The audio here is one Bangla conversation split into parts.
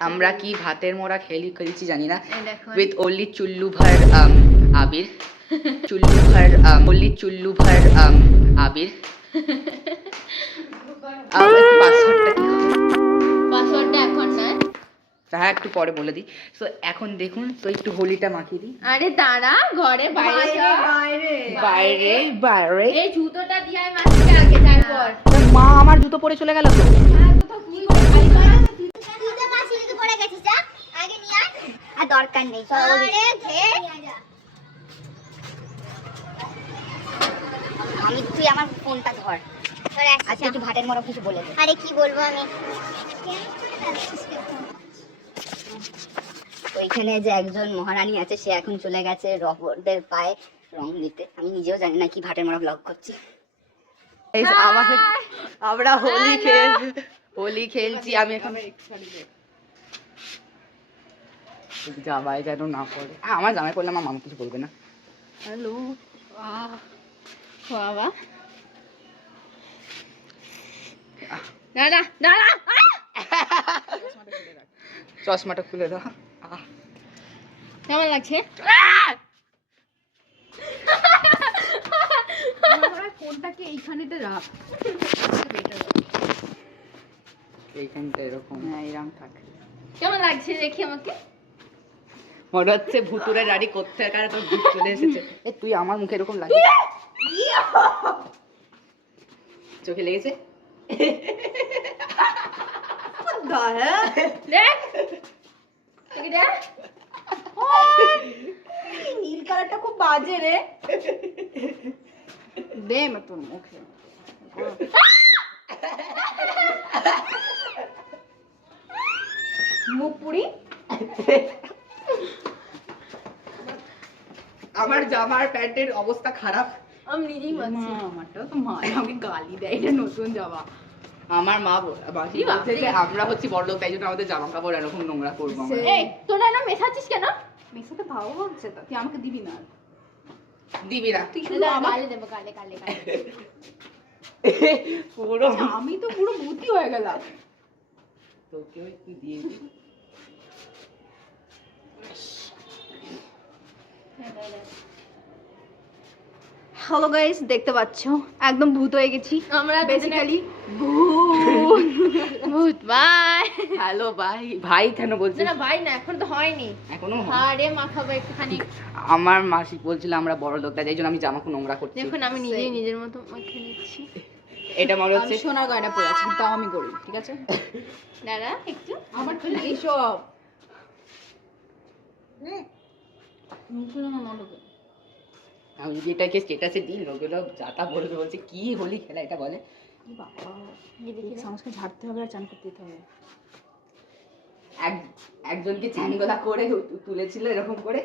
আমরা কি ভাতের মোড়া খেলছি জানি না, উইথ ওনলি চুল্লু ভর আবির, চুল্লু ভর ওনলি চুল্লু ভর আবির। পাসওয়ার্ডটা এখন না, হ্যাঁ একটু পরে বলে দিই। তো এখন দেখুন, তো একটু হোলিটা মাখিয়ে দিই। আরে দাঁড়া, ঘরে বাইরে বাইরে বাইরে বাইরে এই জুতোটা দিয়ে আমি মাসিকে আগে তারপর মা আমার জুতো পরে চলে গেল তো। হ্যাঁ কোথাও কি করে খালি করা তুই তো মাসিকে পড়ে গেছিস, যা আগে নিয়ে আয়। আর দরকার নেই, আরে ধে আমি, তুই আমার ফোনটা ধর। আচ্ছা একটু ভাটের মরম কিছু বলে দে। আরে কি বলবো আমি, ওইখানে যে একজন মহারানী আছে, সে এখন চলে গেছে রবরদের পায়ে রং দিতে। আমি নিজেও জানি না কি ভাটের মরম ব্লগ করছি। আমরা হোলি খেলছি। আমি এখন জামাই যেন না পড়ে, আমার জামাই পড়লে আমার মামা কিছু বলবে না। হ্যালো বাবা, দাঁড়া দাঁড়া, চশমাটা খুলে দাও। কেমন লাগছে? ফোনটাকে এইখানেতে রাখ, এইখানটা এরকম, হ্যাঁ এরকম থাকে। কেমন লাগছে দেখি আমাকে? মনে হচ্ছে ভুতুরে গাড়ি করতে কারে তোর ভূত চলে এসেছে। এ তুই আমার মুখে এরকম লাগে, চোখে লেগেছে। দেখ দেখি দেখ, নীল কালারটা খুব বাজে রে। দে মা তোর মুখে মুখ পুরি। আমার জামার প্যান্টের অবস্থা খারাপ। আমি নিজেই মারছি। আমারটাও তো মা আমাকে গালি দেয়, এটা নতুন জামা। আমার মা বলছে যে আমরা হচ্ছি বড় লোক, তাই জন্য আমাদের জামা কাপড় এরকম নোংরা করবো আমরা। এই তোরা না মেশাচ্ছিস কেন? মেসাতে ভালো হচ্ছে তো, তুই আমাকে দিবি না? দিবি না তুই শুধু আমাকে গালে দেবো, গালে গালে গালে। পুরো আমি তো পুরো ভূতি হয়ে গেলাম। তোকেও একটু দিয়ে দিই। হ্যালো গাইস, দেখতে পাচ্ছো একদম ভূত হয়ে গেছি আমরা বেসিক্যালি। ভূত বাই। হ্যালো ভাই, ভাই কেন বলছিস? না ভাই না, এখন তো হয়নি, এখনো হয়। আরে মাখাবো একটুখানি। আমার মাসি বলছিল আমরা বড় লোক, তাই জন্য আমি জামা খুব নোংরা করছি। দেখুন আমি নিজেই নিজের মতো মাখিয়ে নিচ্ছি। এটা মনে আমি হচ্ছে সোনার গয়না পরে আছি, তাও আমি করি, ঠিক আছে? দাঁড়া একটু, আমার তো এইসব আমি যেটাকে স্টেটাসে দিই, লোকেরা যাতা বলবে, বলছে কি হোলি খেলা এটা বলে। বাবা, সমস্ত ঝাড়তে হবে আর চান করতে দিতে হবে। একজনকে চ্যাংদোলা করে তুলেছিল এরকম করে।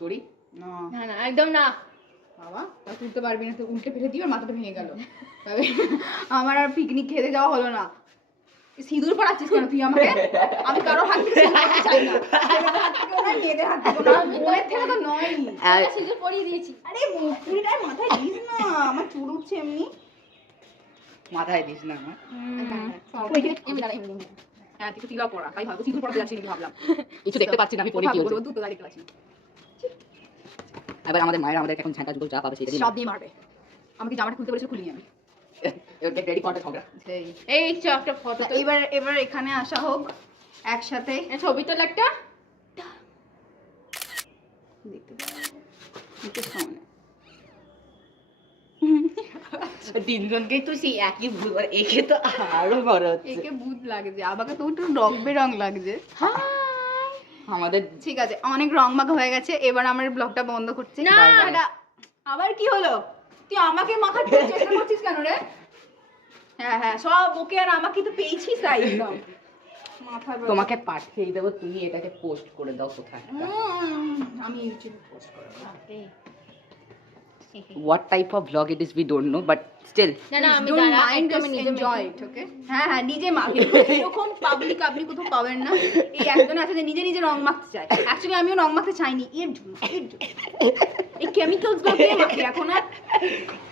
করি না না না একদম না। বাবা, তা তুলতে পারবি না তো, উল্টে ফেলে দিও আর মাথাটা ভেঙে গেল। তবে আমার আর পিকনিক খেতে যাওয়া হলো না। সিঁদুর পড়াচ্ছিস কেন তুই আমাকে? আমি কারোর হাত থেকে সিঁদুর পড়তে চাই না। ছেলেদের হাত থেকেও না, মেয়েদের হাত থেকেও না, বোনের থেকে তো নয়ই। সিঁদুর পরিয়ে দিয়েছি। আরে মুখ পুরিটা মাথায় দিস না, আমার চুল উঠছে এমনি। মাথায় দিস না আমার। হ্যাঁ, তুই তিলক পড়া, তাই ভাবো সিঁদুর পড়াতে যাচ্ছি নাকি ভাবলাম। কিছু দেখতে পাচ্ছি না আমি, পরে কি হচ্ছে। দুটো গাড়ি দেখতে পাচ্ছি। এবার আমাদের মায়ের আমাদের এখন ঝাঁটা জুতো যা পাবে সেটা দিয়ে সব দিয়ে মারবে। আমাকে জামাটা খুলতে বলেছিল, খুলিনি আমি। গেট রেডি ফর দ্য ঝগড়া। সেই এই চ একটা ফটো তো। এবার এখানে আসা হোক একসাথে। ছবি তোলা একটা। দেখতে দেখতে সামনে তিনজনকেই তো সেই একই ভুল, আর একে তো আরো বড় হচ্ছে। একে ভূত লাগছে, আমাকে তো একটু রং বেরং লাগছে। আমাদের ঠিক আছে, অনেক রং মাখা হয়ে গেছে, এবার আমার ব্লগটা বন্ধ করছি। না, এটা আবার কি হলো? তুই আমাকে মাখার চেষ্টা করছিস কেন রে? হ্যাঁ হ্যাঁ, সব ওকে, আর আমাকে তো পেয়েছিস তাই একদম মাথা। তোমাকে পাঠিয়ে দেবো, তুমি এটাকে পোস্ট করে দাও কোথায়। আমি ইউটিউবে পোস্ট করব। what type of vlog it is we don't know, but still না না আমি Don't দাঁড়া mind একটু us, আমি নিজে enjoy মেখে- it, okay? হ্যাঁ হ্যাঁ নিজে মাখে এরকম পাবলিক আপনি কোথাও পাবেন না এই একজন আছে যে নিজে নিজে রং মাখতে চায় অ্যাকচুয়ালি আমিও রং মাখতে চাইনি এর জন্য এই কেমিক্যালস গুলো কে মাখে এখন আর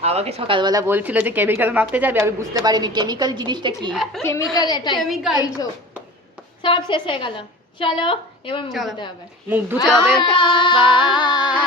আমাকে সকালবেলা বলছিল যে কেমিক্যাল মাখতে যাবে, আমি বুঝতে পারিনি কেমিক্যাল জিনিসটা কি। কেমিক্যাল এটা Chemical. এই তো। সব শেষ হয়ে গেল চলো এবার মুখ চলো। ধুতে হবে মুখ ধুতে হবে। টাটা। Bye.